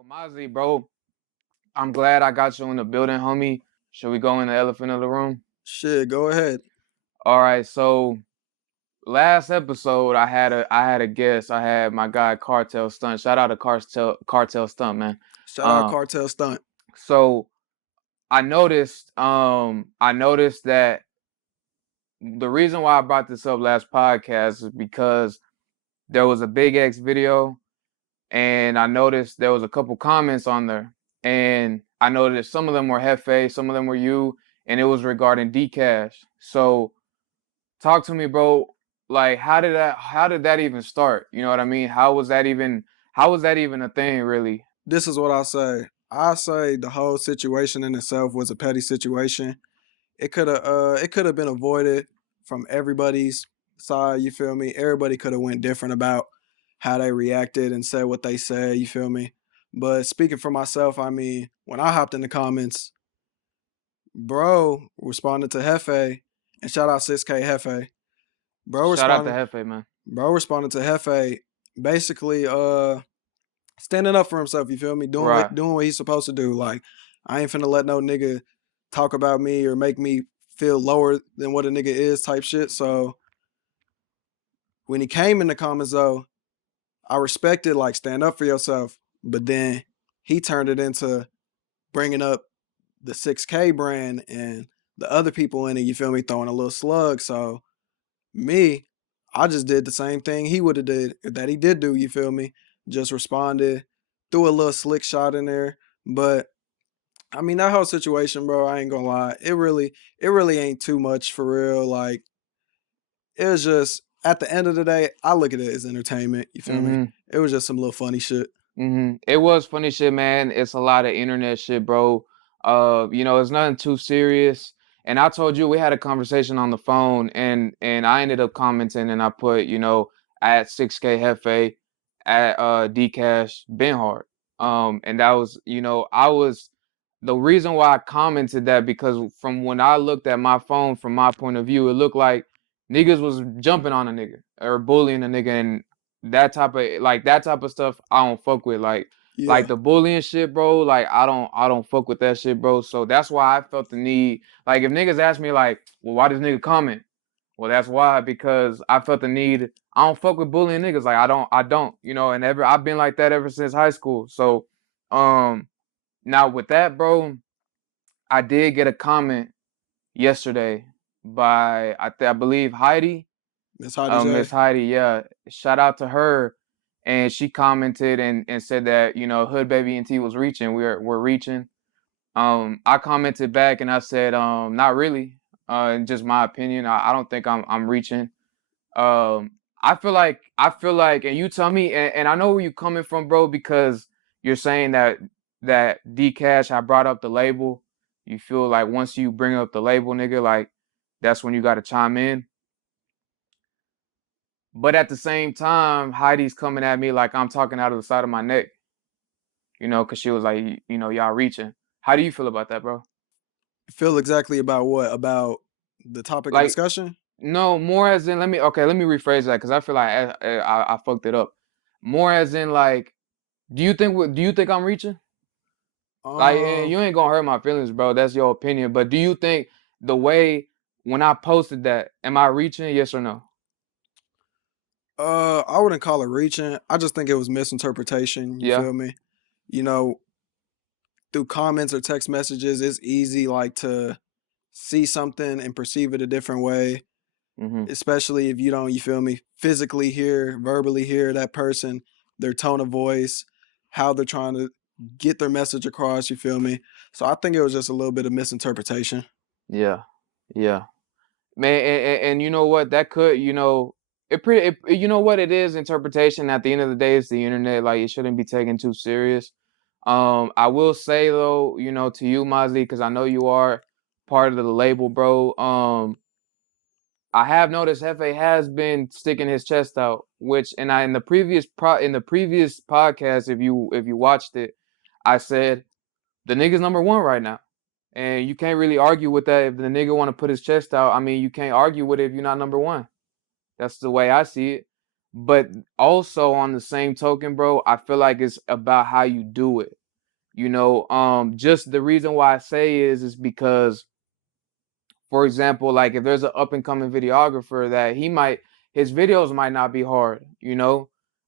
Yo, Mazi, bro, I'm glad I got you in the building, homie. Should we go in the elephant of the room? Shit, go ahead. All right, so last episode I had a guest. I had my guy Cartel Stunt. Shout out to Cartel Stunt, man. Shout out Um, Cartel Stunt. so I noticed that the reason why I brought this up last podcast is because there was a Big X video and I noticed there was a couple comments on there, and I noticed some of them were Hefe, some of them were you, and it was regarding Dcash. So talk to me, bro. Like, how did that even start? You know what I mean? How was that even a thing, really? This is what I say. I say the whole situation in itself was a petty situation. It could have been avoided from everybody's side, you feel me? Everybody could have went different about how they reacted and said what they said, you feel me? But speaking for myself, I mean, when I hopped in the comments, bro responded to Hefe, and shout out 6K Hefe. Bro Shout out to responded Hefe, man. bro responded to Hefe basically standing up for himself, you feel me? Right. Doing what he's supposed to do. Like, I ain't finna let no nigga talk about me or make me feel lower than what a nigga is type shit. So when he came in the comments though, I respected like stand up for yourself, but then he turned it into bringing up the 6K brand and the other people in it, you feel me, throwing a little slug. So me, I just did the same thing he would have did that he did do, you feel me? Just responded, threw a little slick shot in there. But I mean that whole situation, bro, I ain't gonna lie. It really ain't too much for real. Like, it was just at the end of the day, I look at it as entertainment, you feel me? Mm-hmm. It was just some little funny shit. It was funny shit, man. It's a lot of internet shit, bro. It's nothing too serious. And I told you we had a conversation on the phone, and I ended up commenting, and I put, at 6K Hefe, at Dcash, been hard. And that was, I was the reason why I commented that because from when I looked at my phone, from my point of view, it looked like niggas was jumping on a nigga or bullying a nigga, and that type of stuff I don't fuck with. Like Yeah. the bullying shit, bro. Like I don't fuck with that shit, bro. So that's why I felt the need. Like if niggas ask me like, well, why does nigga comment? Well, that's why, because I felt the need. I don't fuck with bullying niggas. Like I don't, and I've been like that ever since high school. So um now with that, bro, I did get a comment yesterday by I believe Heidi. Miss Hottie Miss J. Heidi, yeah. Shout out to her. And she commented and said that, Hoodbaby and T was reaching. We're reaching. I commented back and I said, not really. In just my opinion. I don't think I'm reaching. Um, I feel like, and you tell me, and I know where you coming from, bro, because you're saying that Dcash, I brought up the label. You feel like once you bring up the label, nigga, like that's when you gotta chime in. But at the same time, Heidi's coming at me like I'm talking out of the side of my neck, because she was like, y'all reaching. How do you feel about that, bro? Feel exactly about what? About the topic of Like, discussion? no, more as in, let me rephrase that because I feel like I fucked it up. More as in, like, do you think I'm reaching? Like, and Um, you ain't gonna hurt my feelings, bro. That's your opinion. But do you think the way when I posted that, am I reaching? Yes or no? I wouldn't call it reaching. I just think it was misinterpretation. You Yeah. feel me? You know, through comments or text messages, it's easy like to see something and perceive it a different way, Mm-hmm. especially if you don't, you feel me, physically hear, verbally hear that person, their tone of voice, how they're trying to get their message across, you feel me? So I think it was just a little bit of misinterpretation. Yeah. Yeah. Man, and you know what? That could, you know what it is, interpretation. At the end of the day, it's the internet. Like, it shouldn't be taken too serious. I will say though, to you, Mazi, because I know you are part of the label, bro. I have noticed Hefe has been sticking his chest out, which, and I in the previous podcast, if you watched it, I said the nigga's number one right now. And you can't really argue with that if the nigga want to put his chest out. I mean, you can't argue with it if you're not number one. That's the way I see it. But also on the same token, bro, I feel like it's about how you do it. Just the reason why I say is because, for example, like if there's an up and coming videographer that his videos might not be hard.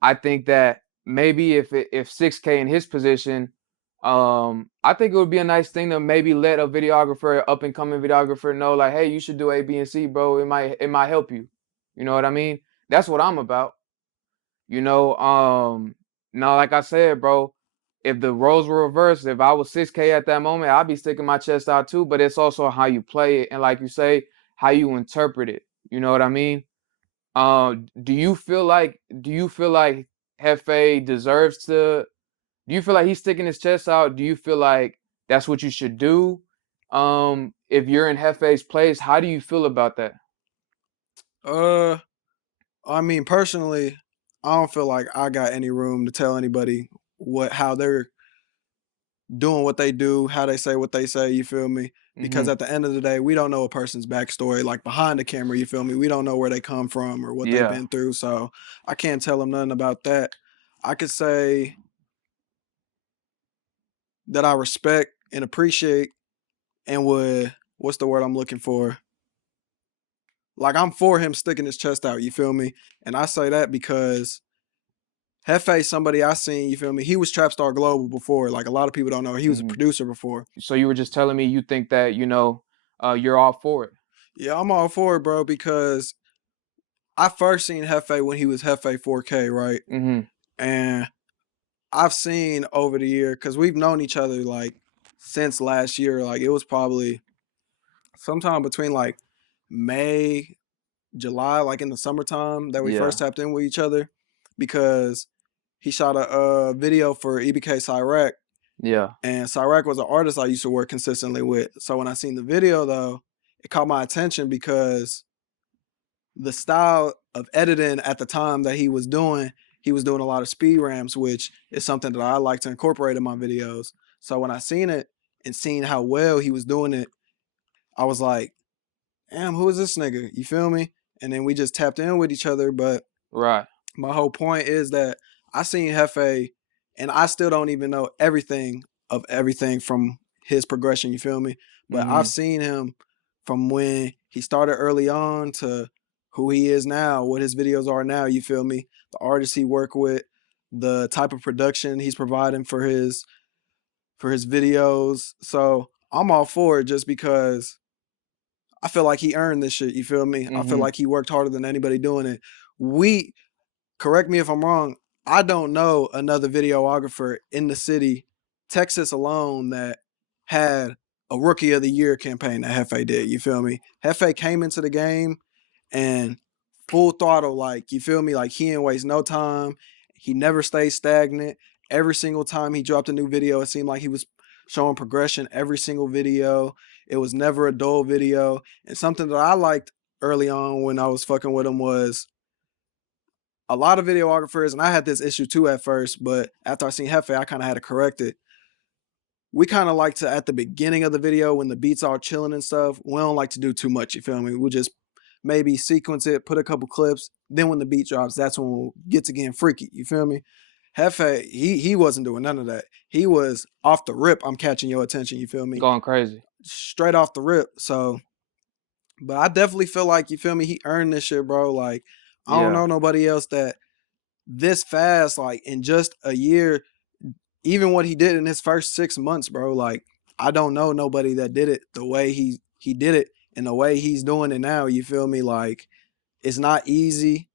I think that maybe if 6K in his position, I think it would be a nice thing to maybe let a videographer, up and coming videographer know like, hey, you should do A, B, and C, bro. It might help you. You know what I mean? That's what I'm about. You know, now like I said, bro, if the roles were reversed, if I was 6K at that moment, I'd be sticking my chest out too. But it's also how you play it and, like you say, how you interpret it. You know what I mean? Do you feel like Hefe deserves to? Do you feel like he's sticking his chest out? Do you feel like that's what you should do? If you're in Hefe's place, how do you feel about that? Uh, I mean, personally, I don't feel like I got any room to tell anybody how they're doing what they do, how they say what they say, you feel me? Because Mm-hmm. at the end of the day, we don't know a person's backstory, like behind the camera, you feel me? We don't know where they come from or what they've Yeah. been through. So I can't tell them nothing about that. I could say that I respect and appreciate and would, what's the word I'm looking for? Like I'm for him sticking his chest out, you feel me? And I say that because Hefe, somebody I seen, you feel me? He was Trapstar Global before. Like a lot of people don't know, he was a Mm-hmm. producer before. So you were just telling me you think that you're all for it. Yeah, I'm all for it, bro, because I first seen Hefe when he was Hefe 4K, right? Mm-hmm. And I've seen over the year, because we've known each other like since last year. Like it was probably sometime between like May, July, like in the summertime that we Yeah. first tapped in with each other because he shot a video for EBK Cyrac. Yeah. And Cyrac was an artist I used to work consistently with. So when I seen the video though, it caught my attention because the style of editing at the time that he was doing a lot of speed ramps, which is something that I like to incorporate in my videos. So when I seen it and seen how well he was doing it, I was like, damn, who is this nigga? You feel me? And then we just tapped in with each other. But Right. my whole point is that I seen Hefe and I still don't even know everything of everything from his progression, you feel me? But I've Mm-hmm. seen him from when he started early on to who he is now, what his videos are now, you feel me? The artists he worked with, the type of production he's providing for his videos. So I'm all for it just because I feel like he earned this shit, you feel me? I feel Mm-hmm. like he worked harder than anybody doing it. We Correct me if I'm wrong. I don't know another videographer in the city, Texas alone, that had a rookie of the year campaign that Hefe did. You feel me? Hefe came into the game and full throttle, like you feel me? Like he didn't waste no time. He never stayed stagnant. Every single time he dropped a new video, it seemed like he was showing progression every single video. It was never a dull video. And something that I liked early on when I was fucking with him was a lot of videographers, and I had this issue too at first, but after I seen Hefe, I kind of had to correct it. We kind of like to, at the beginning of the video, when the beats are chilling and stuff, we don't like to do too much. You feel me? We just maybe sequence it, put a couple clips. Then when the beat drops, that's when we'll get to getting freaky. You feel me? Hefe, he wasn't doing none of that. He was off the rip. I'm catching your attention. You feel me? Going crazy. Straight off the rip. So, but I definitely feel like you feel me. He earned this shit, bro. Like I don't Yeah. know nobody else that this fast, like in just a year, even what he did in his first 6 months, bro. Like I don't know nobody that did it the way he did it and the way he's doing it now. You feel me? Like it's not easy.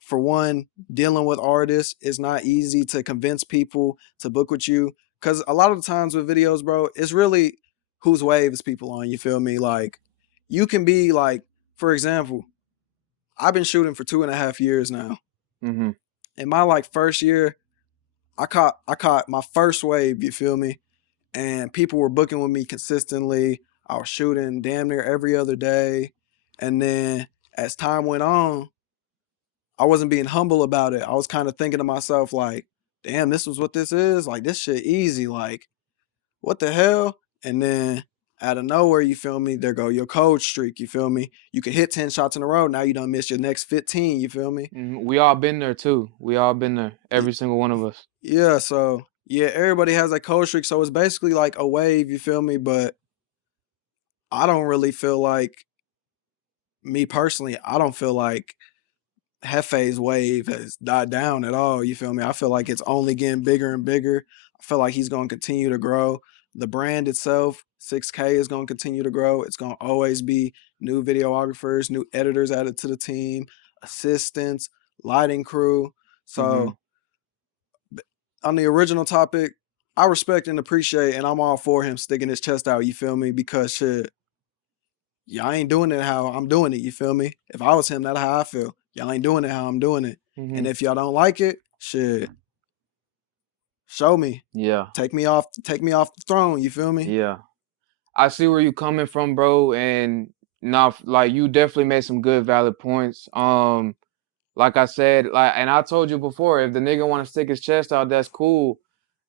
For one, dealing with artists, it's not easy to convince people to book with you. Cause a lot of the times with videos, bro, it's really whose wave is people on. You feel me? Like you can be like, for example, I've been shooting for 2.5 years now. Mm-hmm. In my like first year, I caught my first wave, you feel me? And people were booking with me consistently. I was shooting damn near every other day. And then as time went on, I wasn't being humble about it. I was kind of thinking to myself, like, damn, this was what this is? Like, this shit easy. Like, what the hell? And then Out of nowhere, you feel me? There go your cold streak, you feel me? You could hit 10 shots in a row. Now you done missed your next 15, you feel me? We all been there too. We all been there. Y- Every single one of us. Yeah, so yeah, everybody has that cold streak. So it's basically like a wave, you feel me? But I don't really feel like, me personally, I don't feel like Hefe's wave has died down at all. You feel me? I feel like it's only getting bigger and bigger. I feel like he's going to continue to grow. The brand itself, 6K, is going to continue to grow. It's going to always be new videographers, new editors added to the team, assistants, lighting crew. Mhm. So, on the original topic, I respect and appreciate, and I'm all for him sticking his chest out. You feel me? Because shit, y'all ain't doing it how I'm doing it. You feel me? If I was him, that's how I feel. Y'all ain't doing it how I'm doing it. And Mhm. if y'all don't like it, shit, show me. Yeah. Take me off the throne. You feel me? Yeah. I see where you coming from, bro, and now like you definitely made some good valid points. Like I said, like, and I told you before, if the nigga want to stick his chest out, that's cool.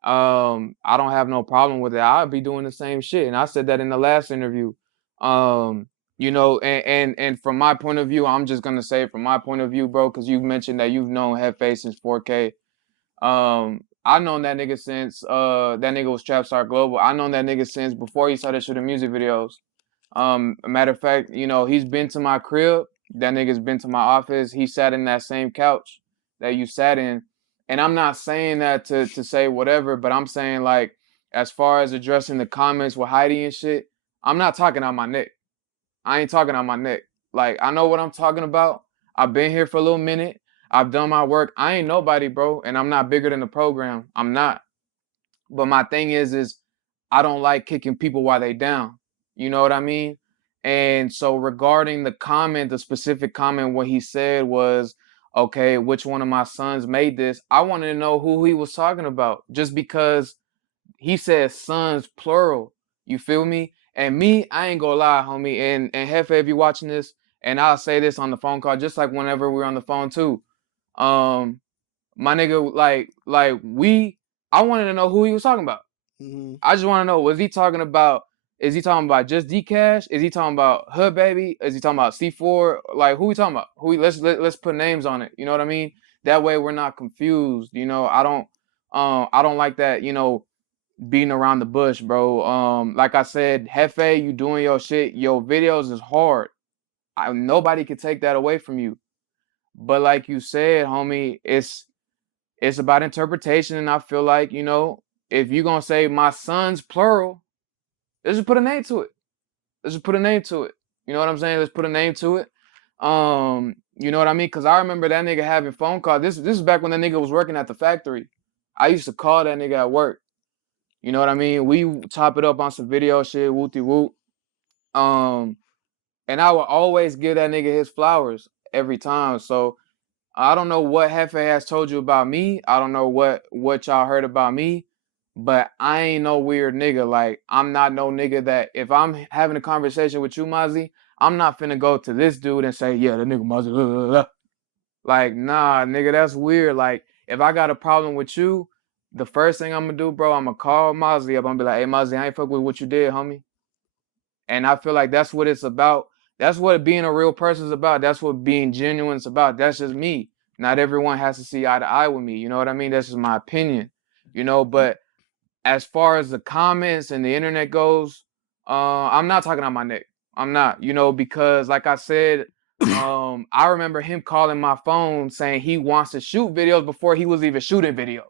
I don't have no problem with it. I'd be doing the same shit, and I said that in the last interview. Um, and from my point of view, I'm just gonna say from my point of view, bro, because you mentioned that you've known Hefe since 4K. I known that nigga since that nigga was Trap Star Global. I known that nigga since before he started shooting music videos. A matter of fact, he's been to my crib. That nigga's been to my office. He sat in that same couch that you sat in. And I'm not saying that to say whatever, but I'm saying like as far as addressing the comments with Heidi and shit, I'm not talking on my neck. I ain't talking on my neck. Like I know what I'm talking about. I've been here for a little minute. I've done my work. I ain't nobody, bro, and I'm not bigger than the program. I'm not. But my thing is I don't like kicking people while they down. You know what I mean? And so regarding the comment, the specific comment, what he said was, okay, which one of my sons made this? I wanted to know who he was talking about, just because he said sons plural. You feel me? And me, I ain't gonna lie, homie. And Hefe, if you watching this, and I'll say this on the phone call, just like whenever we're on the phone too. Um, my nigga, I wanted to know who he was talking about. Hmm. I just want to know, was he talking about? Is he talking about just Dcash? Is he talking about Hoodbaby? Is he talking about C4? Like who we talking about? Let's put names on it. You know what I mean? That way we're not confused. I don't like that. Beating around the bush, bro. Like I said, Hefe, you doing your shit. Your videos is hard. Nobody can take that away from you. But like you said, homie, it's about interpretation, and I feel like if you're gonna say my son's plural, let's just put a name to it. Let's just put a name to it. You know what I'm saying? Let's put a name to it. You know what I mean? Cause I remember that nigga having phone calls. This is back when that nigga was working at the factory. I used to call that nigga at work. You know what I mean? We top it up on some video shit, wooty whoop. Um, and I would always give that nigga his flowers every time. So I don't know what Hefe has told you about me. I don't know what y'all heard about me, but I ain't no weird nigga. Like I'm not no nigga that if I'm having a conversation with you, Mazi, I'm not finna go to this dude and say, yeah, the nigga Mazi. Like, nah, nigga, that's weird. Like, if I got a problem with you, the first thing I'm gonna do, bro, I'm gonna call Mazi up. I'm gonna be like, hey, Mazi, I ain't fuck with what you did, homie. And I feel like that's what it's about. That's what being a real person is about. That's what being genuine is about. That's just me. Not everyone has to see eye to eye with me. You know what I mean? That's just my opinion. But as far as the comments and the internet goes, I'm not talking on my neck. I'm not, because like I said, I remember him calling my phone saying he wants to shoot videos before he was even shooting videos.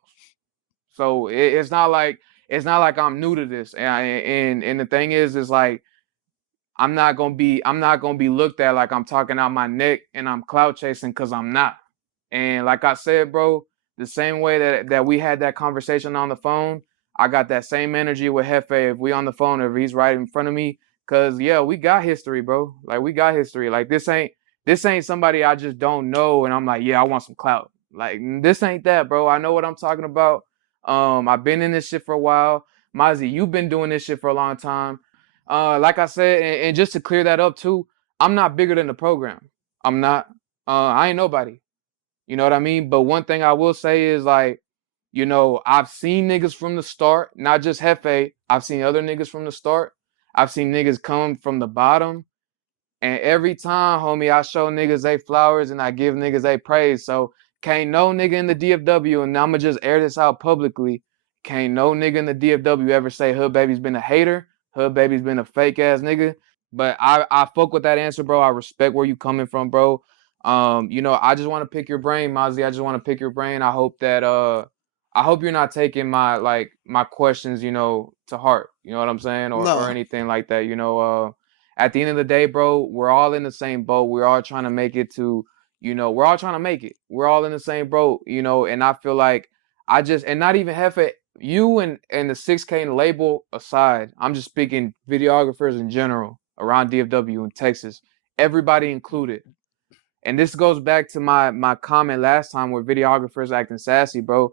So it's not like I'm new to this. And the thing is like I'm not gonna be looked at like I'm talking out my neck and I'm clout chasing because I'm not. And like I said, bro, the same way that we had that conversation on the phone, I got that same energy with Hefe if we on the phone, if he's right in front of me. Cause yeah, we got history, bro. Like we got history. Like this ain't somebody I just don't know and I'm like, yeah, I want some clout. Like this ain't that, bro. I know what I'm talking about. I've been in this shit for a while. Mazi, you've been doing this shit for a long time. Like I said, and just to clear that up too, I'm not bigger than the program. I'm not. I ain't nobody. You know what I mean? But one thing I will say is like, I've seen niggas from the start, not just Hefe. I've seen other niggas from the start. I've seen niggas come from the bottom, and every time, homie, I show niggas they flowers and I give niggas they praise. So can't no nigga in the DFW, and I'ma just air this out publicly. Can't no nigga in the DFW ever say Hoodbaby's been a hater. Hoodbaby's been a fake ass nigga. But I fuck with that answer, bro. I respect where you coming from, bro. I just want to pick your brain, Mazi. I just want to pick your brain. I hope you're not taking my questions, to heart. You know what I'm saying? Or Nah. anything like that. At the end of the day, bro, we're all in the same boat. We're all trying to make it to, we're all trying to make it. We're all in the same boat, and I feel like and not even Hefe, you and the 6K label aside, I'm just speaking videographers in general around DFW and Texas, everybody included. And this goes back to my comment last time where videographers acting sassy, bro.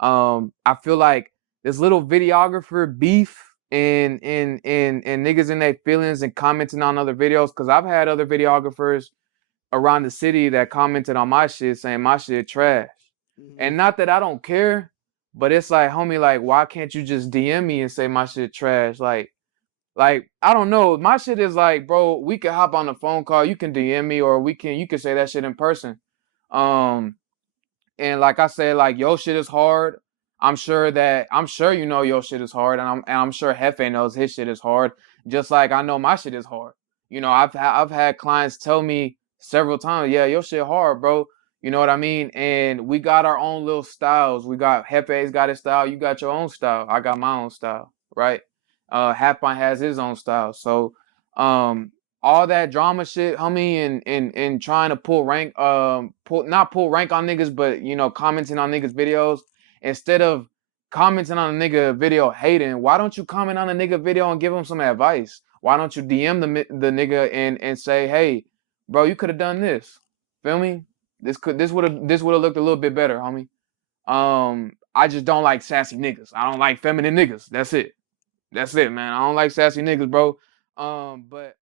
I feel like this little videographer beef and niggas in their feelings and commenting on other videos, because I've had other videographers around the city that commented on my shit saying my shit trash. Mhm. And not that I don't care, but it's like, homie, like, why can't you just DM me and say my shit trash? Like, I don't know. My shit is like, bro, we can hop on a phone call. You can DM me, or you can say that shit in person. Um, and like I said, like, your shit is hard. I'm sure your shit is hard, and I'm sure Hefe knows his shit is hard. Just like I know my shit is hard. I've had clients tell me several times, yeah, your shit hard, bro. You know what I mean? And we got our own little styles. We got Hefe's got his style. You got your own style. I got my own style, right? Halfpint has his own style. So, um, all that drama shit, homie, and trying to pull rank, not pull rank on niggas, but commenting on niggas videos instead of commenting on a nigga video hating. Why don't you comment on a nigga video and give him some advice? Why don't you DM the nigga and say, hey, bro, you could have done this. Feel me? This would have looked a little bit better, homie. I just don't like sassy niggas. I don't like feminine niggas. That's it. That's it, man. I don't like sassy niggas, bro. But